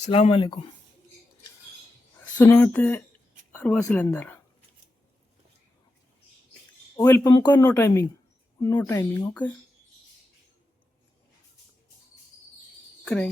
अस्सलाम वालेकुम। सुनाते अरवा सिलेंडर ऑयल पंप का नो टाइमिंग ओके करें